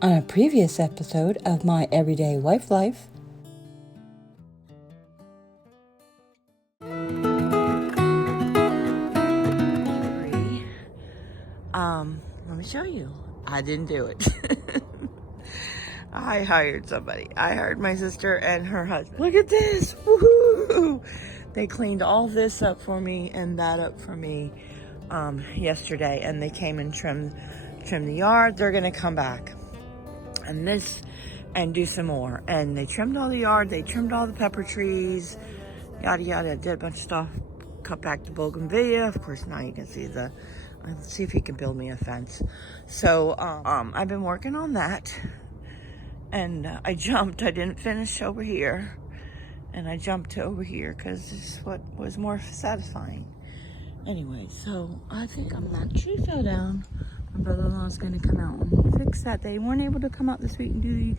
On a previous episode of My Everyday Wife Life, let me show you. I didn't do it. I hired somebody. I hired my sister and her husband. Look at this. Woohoo! They cleaned all this up for me and that up for me yesterday, and they came and trimmed the yard. They're gonna come back and do some more. And they trimmed all the yard. They trimmed all the pepper trees. Yada yada. Did a bunch of stuff. Cut back the bougainvillea. Of course, now you can see let's see if he can build me a fence. So I've been working on that, and I didn't finish over here, and I jumped to over here because this is what was more satisfying. Anyway, so I think that tree fell down. My brother-in-law's going to come out and fix that. They weren't able to come out this week and do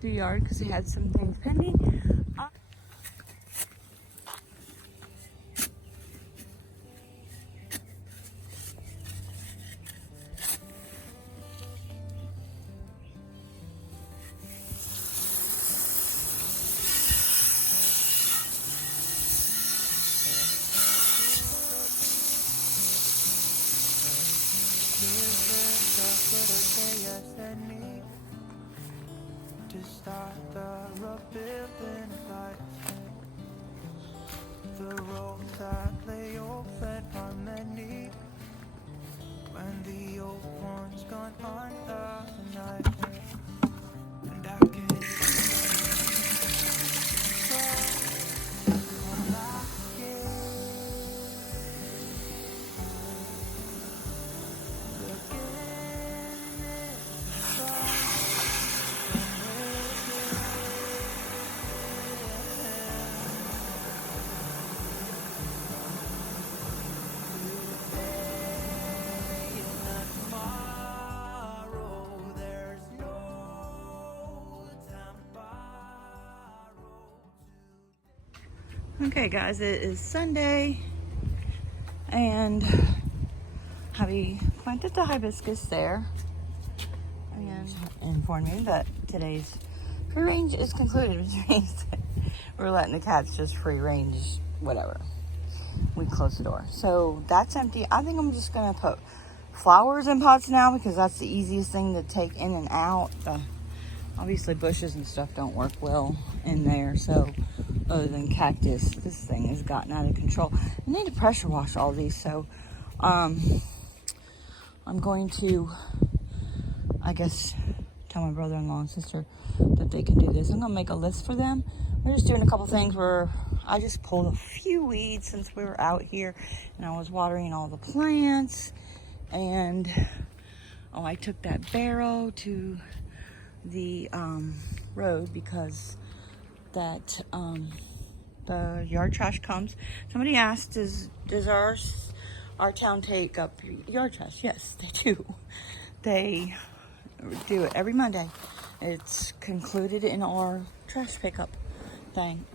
the yard because they had some things pending. To start the rebuilding of life, the roads that lay open are many. When the old one's gone under the night, and I can Okay, guys, it is Sunday, and hubby planted the hibiscus there and informed me that today's free range is concluded, which means that we're letting the cats just free range, whatever. We close the door. So that's empty. I think I'm just going to put flowers in pots now because that's the easiest thing to take in and out. Obviously, bushes and stuff don't work well in there, so other than cactus, this thing has gotten out of control. I need to pressure wash all these, so I'm going to, I guess, tell my brother-in-law and sister that they can do this. I'm going to make a list for them. We're just doing a couple things where I just pulled a few weeds since we were out here, and I was watering all the plants, and I took that barrow to the road because that the yard trash comes. Somebody asked, does our town take up yard trash? Yes, they do. They do it every Monday. It's concluded in our trash pickup thing.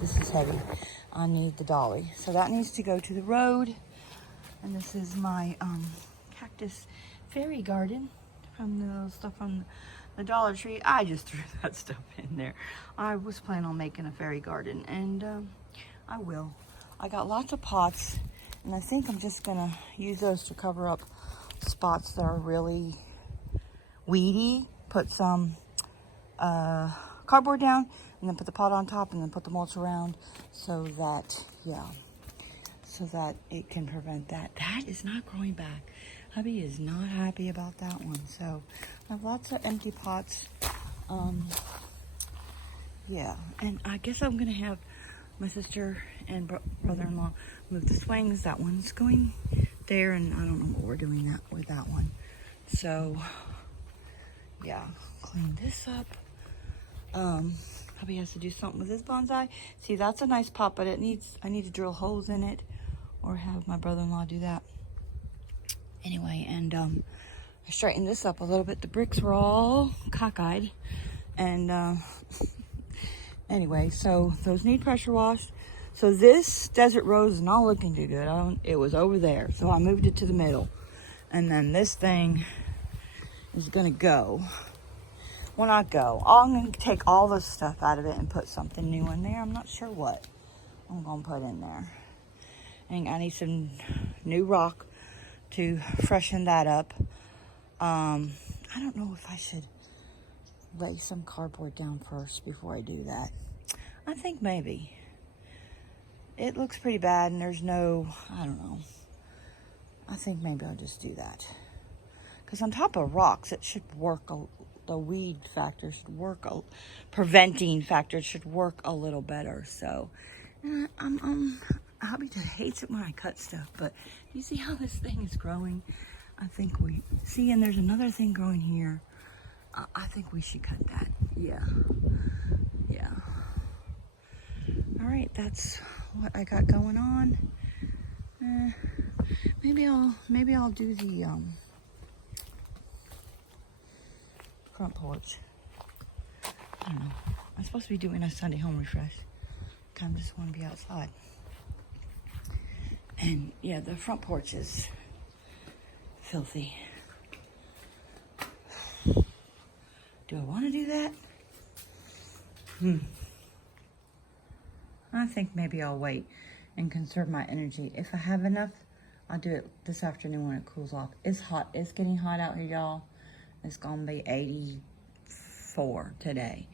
This is heavy. I need the dolly. So that needs to go to the road. And this is my cactus fairy garden from the little stuff from the Dollar Tree. I just threw that stuff in there. I was planning on making a fairy garden, and I will. I got lots of pots, and I think I'm just gonna use those to cover up spots that are really weedy. Put some cardboard down, and then put the pot on top, and then put the mulch around so that it can prevent that. That is not growing back. Hubby is not happy about that one. So I have lots of empty pots. Yeah, and I guess I'm gonna have my sister and brother-in-law move the swings. That one's going there, and I don't know what we're doing with that one. So yeah, clean this up. Hubby has to do something with his bonsai. See, that's a nice pot, but I need to drill holes in it, or have my brother-in-law do that. Anyway, and I straightened this up a little bit. The bricks were all cockeyed, and anyway, so those need pressure wash. So this desert rose is not looking too good. It was over there, so I moved it to the middle. And then this thing is gonna go. Well, not go. I'm gonna take all the stuff out of it and put something new in there. I'm not sure what I'm gonna put in there. And I need some new rock to freshen that up. I don't know if I should lay some cardboard down first before I do that. I think maybe. It looks pretty bad and there's no, I don't know. I think maybe I'll just do that. Because on top of rocks, it should work, the weed factor should work, preventing factor should work a little better. So, hubby hates it when I cut stuff, but you see how this thing is growing? I think we, see, and there's another thing growing here. I think we should cut that. Yeah. Yeah. All right, that's what I got going on. Maybe I'll do the front porch. I don't know. I'm supposed to be doing a Sunday home refresh. Kind of just want to be outside. And yeah, the front porch is filthy. Do I want to do that? I think maybe I'll wait and conserve my energy. If I have enough, I'll do it this afternoon when it cools off. It's hot. It's getting hot out here, y'all. It's gonna be 84 today.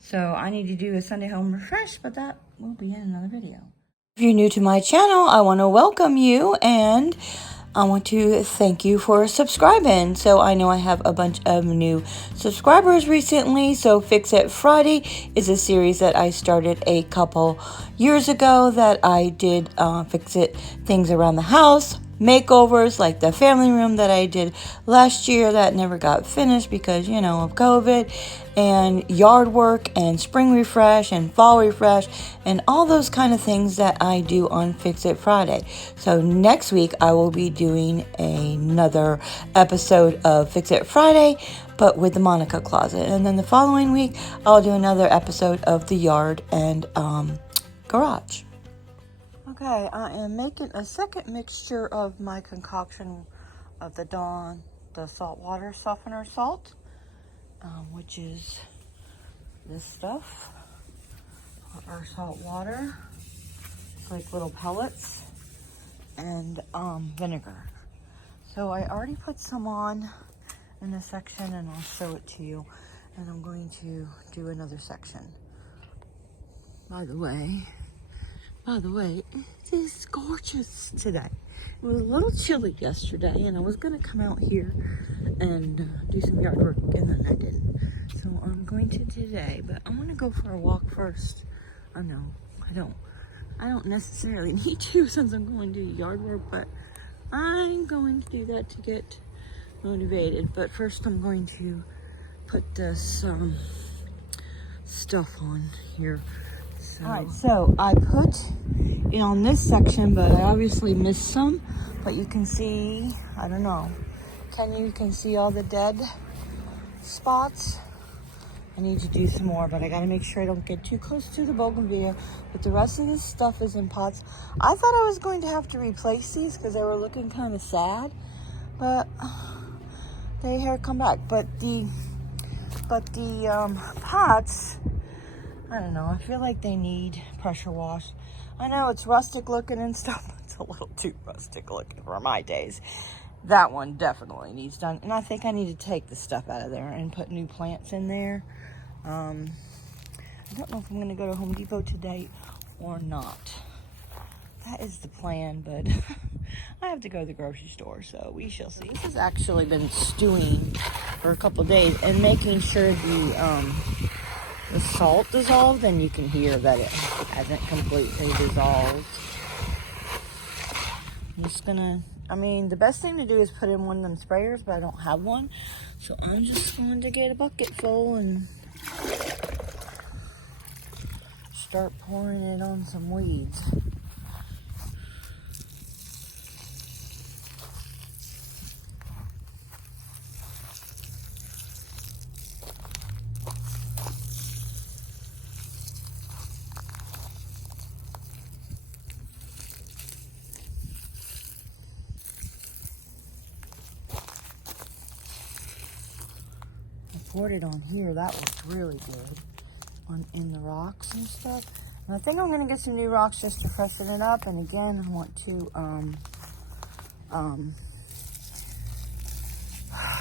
So I need to do a Sunday home refresh, but that will be in another video. If you're new to my channel, I want to welcome you and I want to thank you for subscribing. So I know I have a bunch of new subscribers recently. So Fix It Friday is a series that I started a couple years ago that I did fix it things around the house. Makeovers like the family room that I did last year that never got finished because, you know, of COVID, and yard work and spring refresh and fall refresh and all those kind of things that I do on Fix It Friday. So next week I will be doing another episode of Fix It Friday, but with the Monica closet. And then the following week I'll do another episode of the yard and garage. Okay, I am making a second mixture of my concoction of the Dawn, the saltwater softener salt, which is this stuff, our salt water, like little pellets, and vinegar. So I already put some on in this section, and I'll show it to you. And I'm going to do another section. By the way, it is gorgeous today. It was a little chilly yesterday, and I was going to come out here and do some yard work, and then I didn't. So I'm going to today, but I want to go for a walk first. I know, I don't necessarily need to since I'm going to do yard work, but I'm going to do that to get motivated. But first I'm going to put this stuff on here. So. All right, so I put it on this section, but I obviously missed some. But you can see, I don't know, you can see all the dead spots. I need to do some more, but I gotta make sure I don't get too close to the bougainvillea. But the rest of this stuff is in pots. I thought I was going to have to replace these because they were looking kind of sad, but they have come back. But the pots, I don't know, I feel like they need pressure wash. I know it's rustic looking and stuff, but it's a little too rustic looking for my days. That one definitely needs done. And I think I need to take the stuff out of there and put new plants in there. I don't know if I'm going to go to Home Depot today or not. That is the plan, but I have to go to the grocery store, so we shall see. This has actually been stewing for a couple days and making sure the salt dissolved, and you can hear that it hasn't completely dissolved. I'm just gonna, the best thing to do is put in one of them sprayers, but I don't have one. So I'm just going to get a bucket full and start pouring it on some weeds. supported on here. That looks really good in the rocks and stuff. And I think I'm gonna get some new rocks just to freshen it up. And again, I want to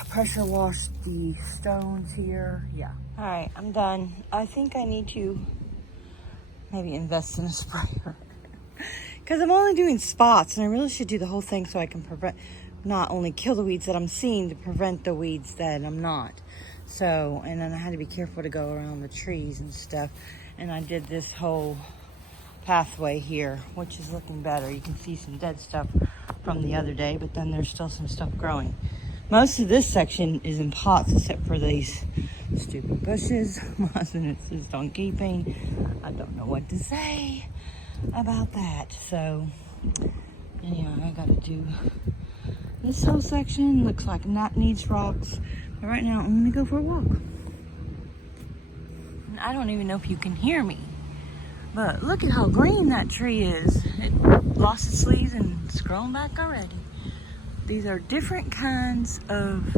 pressure wash the stones here. Yeah. All right, I'm done. I think I need to maybe invest in a sprayer because I'm only doing spots, and I really should do the whole thing so I can prevent, not only kill the weeds that I'm seeing, to prevent the weeds that I'm not. So, and then I had to be careful to go around the trees and stuff. And I did this whole pathway here, which is looking better. You can see some dead stuff from the other day, but then there's still some stuff growing. Most of this section is in pots except for these stupid bushes. My husband insists on keeping. I don't know what to say about that. So, anyhow, I gotta do this whole section. Looks like that needs rocks. But right now, I'm gonna go for a walk. And I don't even know if you can hear me, but look at how green that tree is. It lost its leaves and it's grown back already. These are different kinds of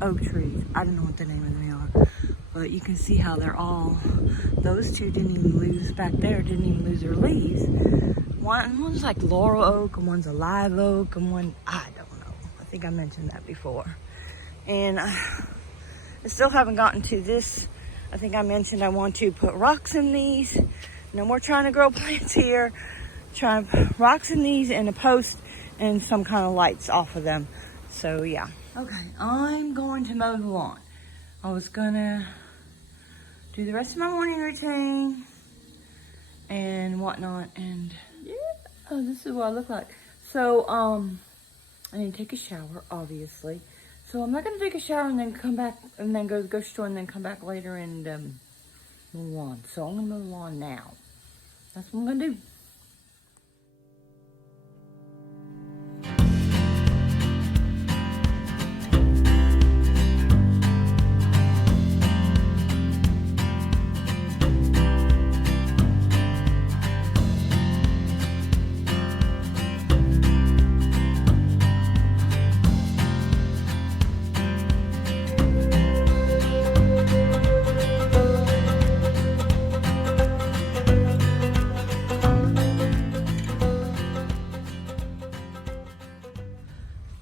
oak trees. I don't know what the name of them are, but you can see how they're all, those two didn't even lose, back there didn't even lose their leaves. One's like laurel oak and one's a live oak and one, I don't know. I think I mentioned that before. And I still haven't gotten to this. I think I mentioned I want to put rocks in these. No more trying to grow plants here. Trying to put rocks in these and a post and some kind of lights off of them. So yeah. Okay, I'm going to mow the lawn. I was gonna do the rest of my morning routine and whatnot, and yeah, oh, this is what I look like. So I need to take a shower, obviously. So I'm not gonna take a shower and then come back and then go to the grocery store and then come back later and mow the lawn. So I'm gonna mow the lawn now. That's what I'm gonna do.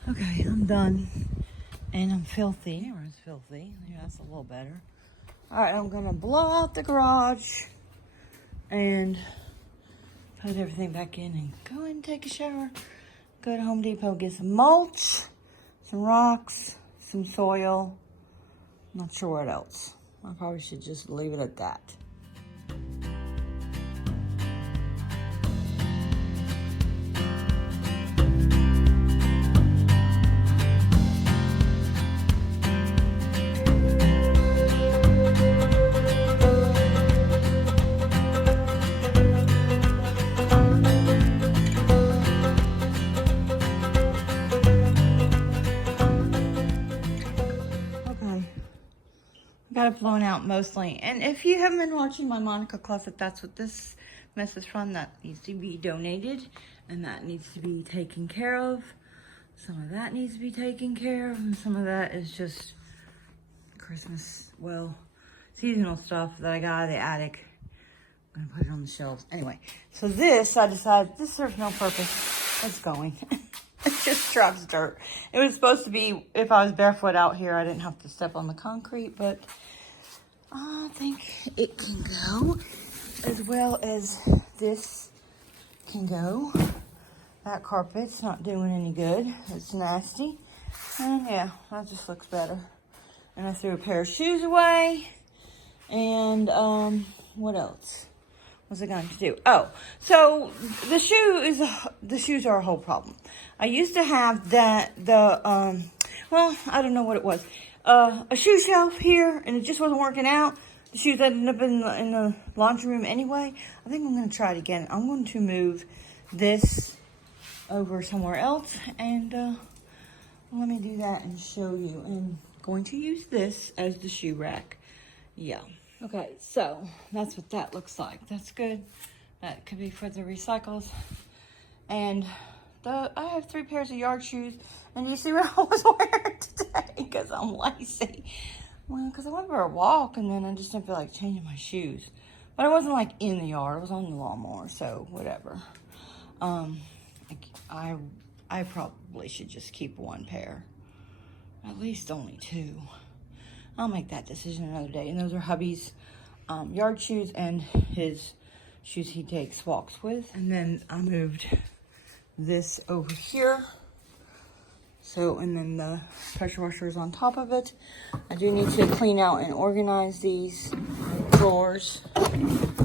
Okay, I'm done. And I'm filthy. Camera's filthy. Yeah, that's a little better. Alright, I'm gonna blow out the garage and put everything back in and go and take a shower. Go to Home Depot, get some mulch, some rocks, some soil. Not sure what else. I probably should just leave it at that. Got it blown out mostly. And if you haven't been watching my Monica closet, that's what this mess is from. That needs to be donated and that needs to be taken care of. Some of that needs to be taken care of, and some of that is just Christmas, well, seasonal stuff that I got out of the attic. I'm gonna put it on the shelves. Anyway, so this, I decided this serves no purpose. It's going. It just drops dirt. It was supposed to be, if I was barefoot out here, I didn't have to step on the concrete, but I think it can go, as well as this can go. That carpet's not doing any good. It's nasty. And yeah, that just looks better. And I threw a pair of shoes away. And what else was I going to do? Oh, so the shoes are a whole problem. I used to have well, I don't know what it was. A shoe shelf here, and it just wasn't working out. The shoes ended up in the laundry room anyway. I think I'm going to try it again. I'm going to move this over somewhere else, and let me do that and show you. And I'm going to use this as the shoe rack. Yeah. Okay, so that's what that looks like. That's good. That could be for the recycles. And I have 3 pairs of yard shoes. And you see what I was wearing today? Because I'm lazy. Well, because I went for a walk and then I just didn't feel like changing my shoes. But I wasn't like in the yard. I was on the lawnmower, so whatever. I probably should just keep one pair. At least only two. I'll make that decision another day. And those are hubby's yard shoes and his shoes he takes walks with. And then I moved this over here. So, and then the pressure washer is on top of it. I do need to clean out and organize these drawers.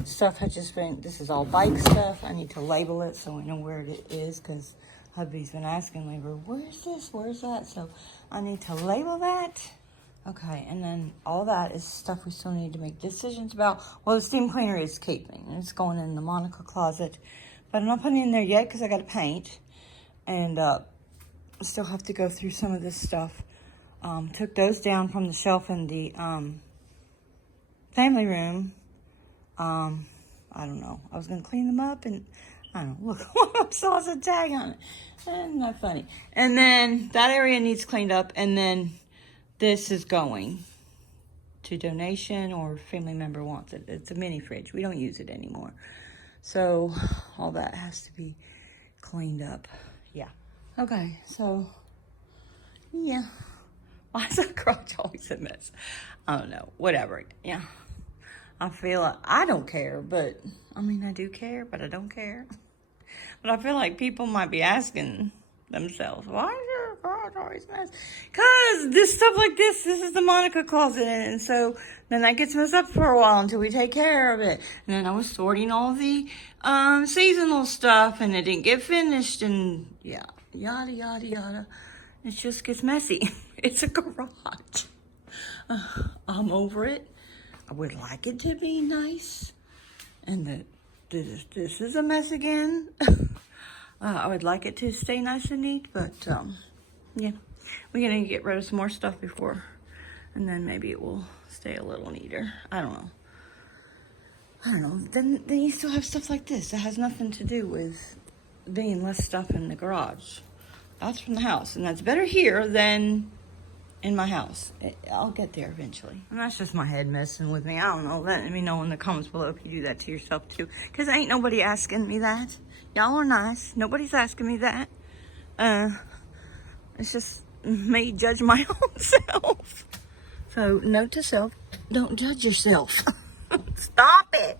Stuff has just been, this is all bike stuff. I need to label it so I know where it is, because hubby's been asking labor, where's this, where's that? So I need to label that. Okay, and then all that is stuff we still need to make decisions about. Well, the steam cleaner is keeping. It's going in the Monica closet. But I'm not putting it in there yet because I got to paint. And I still have to go through some of this stuff. Took those down from the shelf in the family room. I don't know. I was going to clean them up and I don't know. Look, I saw a tag on it. Isn't that funny? And then that area needs cleaned up. And then this is going to donation or family member wants it. It's a mini fridge. We don't use it anymore. So all that has to be cleaned up. Yeah. Okay, so yeah. Why is that garage always a mess? I don't know. Whatever. Yeah. I feel like I don't care, but I mean I do care, but I don't care. But I feel like people might be asking themselves, why is your garage always a mess? Because this stuff like this is the Monica closet, and so then that gets messed up for a while until we take care of it. And then I was sorting all the seasonal stuff, and it didn't get finished, and yeah, yada, yada, yada. It just gets messy. It's a garage. I'm over it. I would like it to be nice, and that this is a mess again. I would like it to stay nice and neat, but yeah, we're gonna get rid of some more stuff before, and then maybe it will stay a little neater. I don't know. Then you still have stuff like this that has nothing to do with being less stuff in the garage. That's from the house, and that's better here than in my house. I'll get there eventually. And that's just my head messing with me. I don't know. Let me know in the comments below if you do that to yourself too, because ain't nobody asking me that. Y'all are nice. Nobody's asking me that. It's just me judge my own self. So note to self, don't judge yourself. Stop it.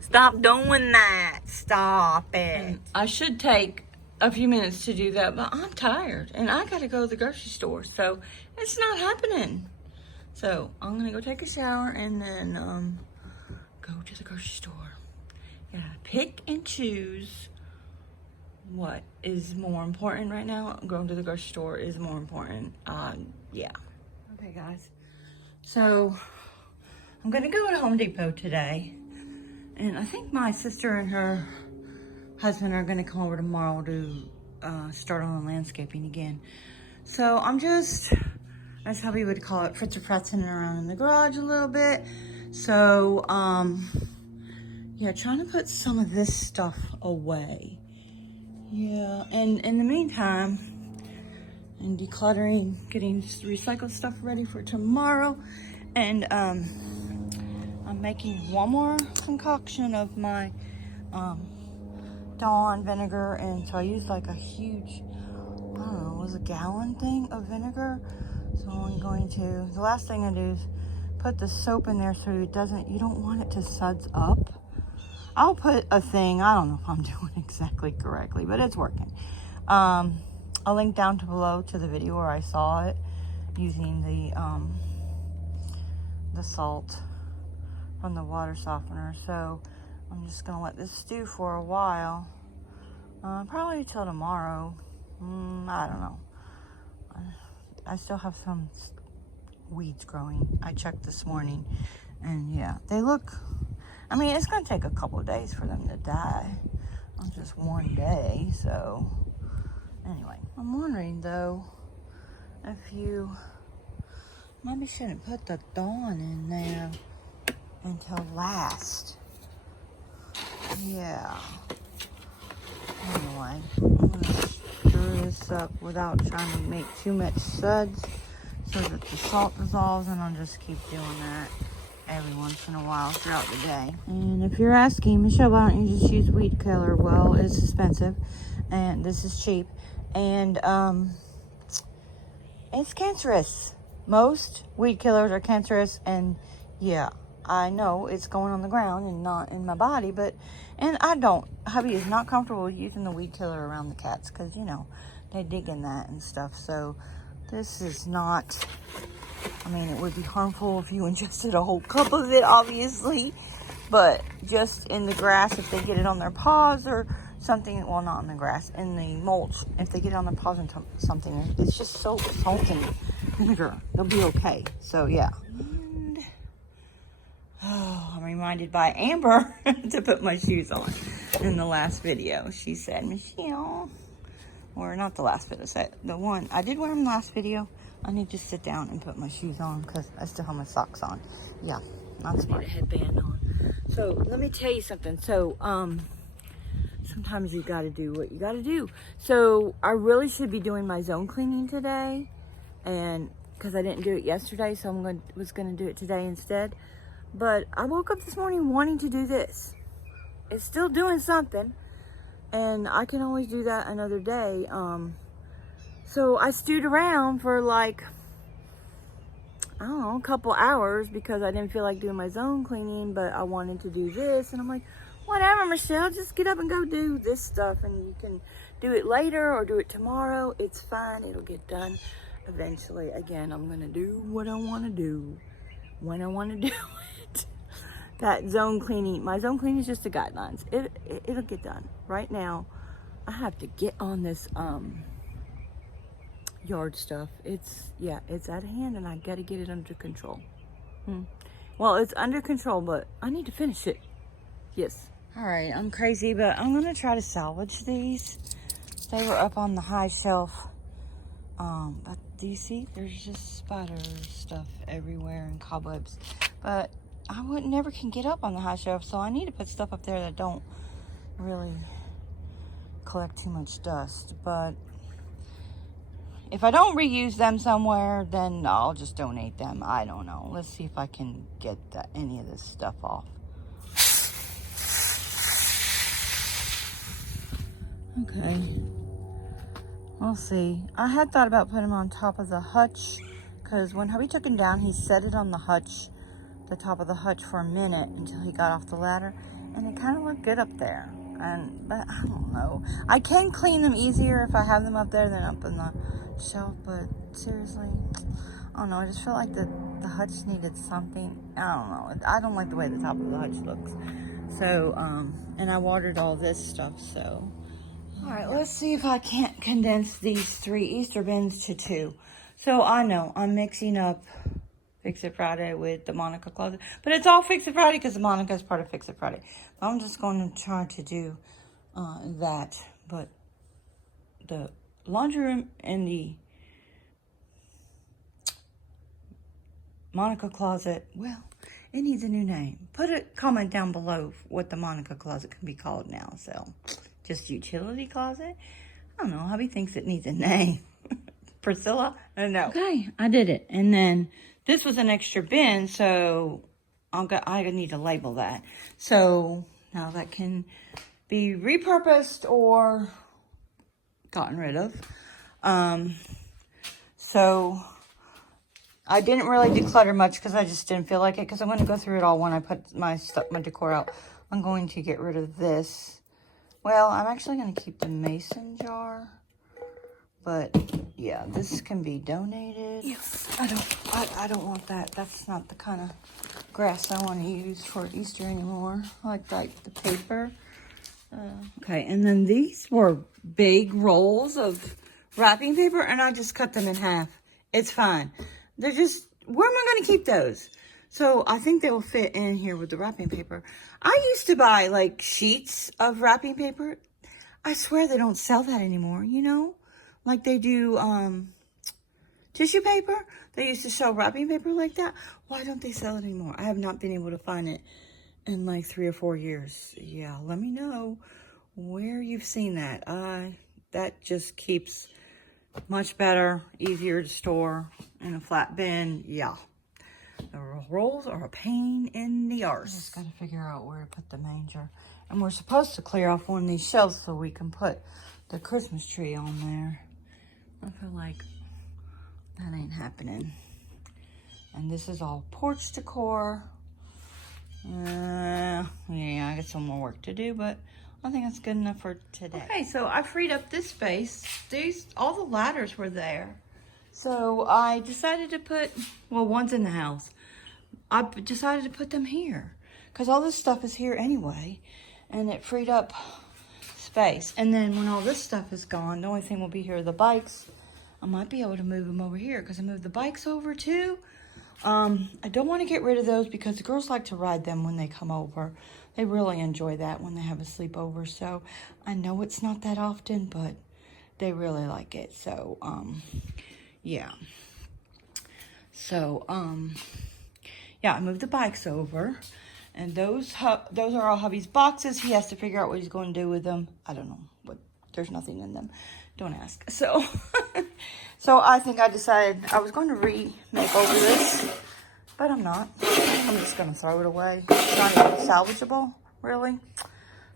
Stop doing that. Stop it. And I should take a few minutes to do that, but I'm tired and I gotta go to the grocery store, so it's not happening. So I'm gonna go take a shower and then go to the grocery store. You gotta pick and choose what is more important right now. Going to the grocery store is more important. Yeah. Okay, guys. So I'm gonna go to Home Depot today, and I think my sister and her husband are gonna come over tomorrow to start on the landscaping again. So I'm just, that's how we would call it, fritz-a-fratzing around in the garage a little bit. So yeah, trying to put some of this stuff away. Yeah, and in the meantime, and decluttering, getting recycled stuff ready for tomorrow. And I'm making one more concoction of my Dawn vinegar, and so I used like a huge, I don't know, it was a gallon thing of vinegar. So I'm going to, the last thing I do is put the soap in there so it doesn't, you don't want it to suds up. I'll put a thing, I don't know if I'm doing exactly correctly, but it's working. I'll link down to below to the video where I saw it using the salt from the water softener. So I'm just gonna let this stew for a while, probably till tomorrow. I don't know. I still have some weeds growing. I checked this morning, and yeah, they look, I mean, it's gonna take a couple of days for them to die on just one day. So anyway, I'm wondering though if you maybe shouldn't put the Dawn in there until last. Yeah. Anyway, I'm gonna stir this up without trying to make too much suds so that the salt dissolves, and I'll just keep doing that every once in a while throughout the day. And if you're asking, Michelle, why don't you just use weed killer? Well, it's expensive, and this is cheap, and it's cancerous. Most weed killers are cancerous, and yeah, I know it's going on the ground and not in my body, but, and hubby is not comfortable with using the weed killer around the cats, because, you know, they dig in that and stuff, so this is not, I mean, it would be harmful if you ingested a whole cup of it, obviously, but just in the grass, if they get it on their paws or something, well, not in the grass, in the mulch, if they get it on their paws and something, it's just so salt and vinegar, they'll be okay. So yeah. And, oh, I'm reminded by Amber to put my shoes on in the last video. She said, Michelle, or not the last video, the one I did wear in the last video, I need to sit down and put my shoes on because I still have my socks on. Yeah, not smart. I need a headband on. So let me tell you something. So sometimes you got to do what you got to do. So I really should be doing my zone cleaning today, and because I didn't do it yesterday, so was going to do it today instead. But I woke up this morning wanting to do this. It's still doing something, and I can always do that another day. So I stewed around for like, I don't know, a couple hours because I didn't feel like doing my zone cleaning, but I wanted to do this, and I'm like, whatever, Michelle, just get up and go do this stuff, and you can do it later or do it tomorrow. It's fine. It'll get done eventually. Again, I'm going to do what I want to do when I want to do it. That zone cleaning, my zone cleaning is just the guidelines. It'll get done. Right now, I have to get on this yard stuff. It's out of hand, and I got to get it under control. Well, it's under control, but I need to finish it. Yes. All right, I'm crazy, but I'm going to try to salvage these. They were up on the high shelf. But do you see? There's just spider stuff everywhere and cobwebs. But I never can get up on the high shelf, so I need to put stuff up there that don't really collect too much dust. But if I don't reuse them somewhere, then I'll just donate them. I don't know. Let's see if I can get any of this stuff off. Okay, we'll see. I had thought about putting him on top of the hutch, because when hubby took him down, he set it on the hutch, the top of the hutch, for a minute until he got off the ladder, and it kind of looked good up there. But I don't know. I can clean them easier if I have them up there than up in the shelf, but seriously, I don't know. I just felt like the hutch needed something. I don't know. I don't like the way the top of the hutch looks. So, and I watered all this stuff, so. All right, let's see if I can't condense these 3 Easter bins to 2. So I know I'm mixing up Fix It Friday with the Monica closet, but it's all Fix It Friday because Monica is part of Fix It Friday. I'm just going to try to do that, but the laundry room and the Monica closet, well, it needs a new name. Put a comment down below what the Monica closet can be called now. So. Just utility closet? I don't know. Hubby thinks it needs a name. Priscilla? No. Okay, I did it. And then this was an extra bin, so I need to label that. So now that can be repurposed or gotten rid of. So I didn't really declutter much because I just didn't feel like it, because I'm going to go through it all when I put my decor out. I'm going to get rid of this. Well, I'm actually going to keep the mason jar, but yeah, this can be donated. Yes, I don't want that. That's not the kind of grass I want to use for Easter anymore. I like the paper. Okay, and then these were big rolls of wrapping paper, and I just cut them in half. It's fine. They're just, where am I going to keep those? So I think they will fit in here with the wrapping paper. I used to buy like sheets of wrapping paper. I swear they don't sell that anymore, you know? Like they do tissue paper. They used to sell wrapping paper like that. Why don't they sell it anymore? I have not been able to find it in like 3 or 4 years. Yeah, let me know where you've seen that. That just keeps Much better, easier to store in a flat bin. Yeah. The rolls are a pain in the arse. I just got to figure out where to put the manger. And we're supposed to clear off one of these shelves so we can put the Christmas tree on there. I feel like that ain't happening. And this is all porch decor. Yeah, I got some more work to do, but I think that's good enough for today. Okay, so I freed up this space. All the ladders were there. So I decided to put, well, one's in the house. I decided to put them here because all this stuff is here anyway, and it freed up space. And then when all this stuff is gone, the only thing will be here are the bikes. I might be able to move them over here because I moved the bikes over too. I don't want to get rid of those because the girls like to ride them when they come over. They really enjoy that when they have a sleepover. So I know it's not that often, but they really like it. So, yeah. So, yeah, I moved the bikes over. And those are all hubby's boxes. He has to figure out what he's going to do with them. I don't know. But there's nothing in them. Don't ask. So, so I think I decided I was going to remake over this, but I'm not. I'm just going to throw it away. It's not even salvageable, really.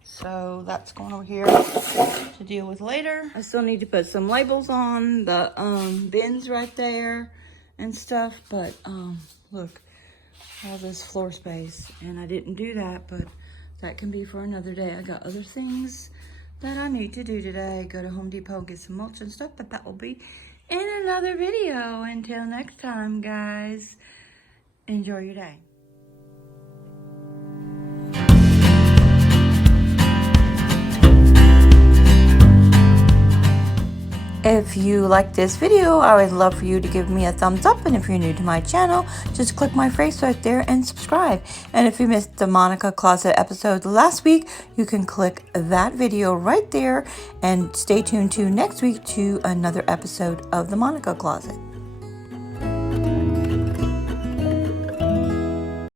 So that's going over here to deal with later. I still need to put some labels on the bins right there and stuff. But look, all this floor space. And I didn't do that, but that can be for another day. I got other things that I need to do today. Go to Home Depot, get some mulch and stuff, but that will be in another video. Until next time, guys, enjoy your day. If you like this video, I would love for you to give me a thumbs up. And if you're new to my channel, just click my face right there and subscribe. And if you missed the Monica Closet episode last week, you can click that video right there and stay tuned to next week to another episode of the Monica Closet.